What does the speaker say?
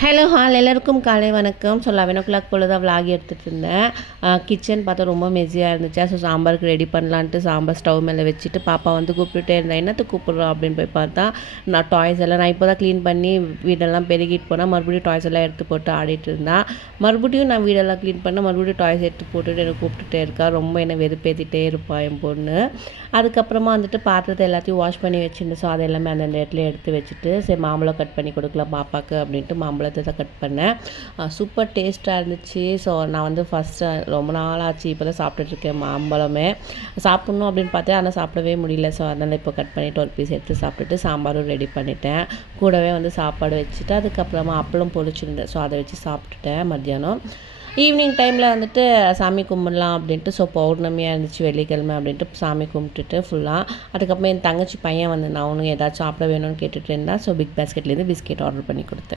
Hello hall எல்லாருக்கும் காலை வணக்கம். ஸோ 11 போல் தான் விலாகி எடுத்துகிட்டு இருந்தேன். கிச்சன் பார்த்தா ரொம்ப மெஸியாக இருந்துச்சு. ஸோ சாம்பாருக்கு ரெடி பண்ணலான்ட்டு சாம்பார் ஸ்டவ் மேலே வச்சுட்டு பாப்பா வந்து கூப்பிட்டுட்டே இருந்தேன். என்னத்துக்கு கூப்பிட்றோம் அப்படின்னு போய் பார்த்தா நான் டாய்ஸ் எல்லாம் நான் இப்போ தான் க்ளீன் பண்ணி வீடெல்லாம் பெருகிட்டு போனால் மறுபடியும் டாய்ஸ் எல்லாம் எடுத்து போட்டு ஆடிட்டு இருந்தான். மறுபடியும் நான் வீடெல்லாம் க்ளீன் பண்ண மறுபடியும் டாய்ஸ் எடுத்து போட்டுட்டு எனக்கு கூப்பிட்டுட்டே இருக்கா. ரொம்ப என்னை வெறுப்பேற்றிட்டே இருப்பாள் என் பொண்ணு. அதுக்கப்புறமா வந்துட்டு பாத்திரத்தை எல்லாத்தையும் வாஷ் பண்ணி வச்சுருந்து ஸோ அது எல்லாமே அந்தந்த இடத்துல எடுத்து வச்சுட்டு சரி மாம்பழம் கட் பண்ணி கொடுக்கலாம் பாப்பாவுக்கு அப்படின்ட்டு மாம்பழத்தை தான் கட் பண்ணேன். சூப்பர் டேஸ்ட்டாக இருந்துச்சு. ஸோ நான் வந்து ஃபஸ்ட்டு ரொம்ப நாள் ஆச்சு இப்போ தான் சாப்பிட்டுட்ருக்கேன் மாம்பழமே. சாப்பிட்ணும் அப்படின்னு பார்த்தேன் ஆனால் சாப்பிடவே முடியல. ஸோ அதனால் இப்போ கட் பண்ணிவிட்டு ஒரு பீஸ் எடுத்து சாப்பிட்டுட்டு சாம்பாரும் ரெடி பண்ணிட்டேன். கூடவே வந்து சாப்பாடு வச்சுட்டு அதுக்கப்புறமா அப்பளம் பொரிச்சிருந்தேன். ஸோ அதை வச்சு சாப்பிட்டுட்டேன் மத்தியானம். ஈவினிங் டைமில் வந்துட்டு சாமி கும்பிட்லாம் அப்படின்ட்டு ஸோ பௌர்ணமியாக இருந்துச்சு வெள்ளிக்கிழமை அப்படின்ட்டு சாமி கும்பிட்டுட்டு ஃபுல்லாக அதுக்கப்புறம் என் தங்கச்சி பையன் வந்து நான் அவனுக்கு ஏதாச்சும் சாப்பிட வேணும்னு கேட்டுட்டு இருந்தான். ஸோ பிக் பாஸ்கெட்லேருந்து பிஸ்கெட் ஆர்டர் பண்ணி கொடுத்தேன்.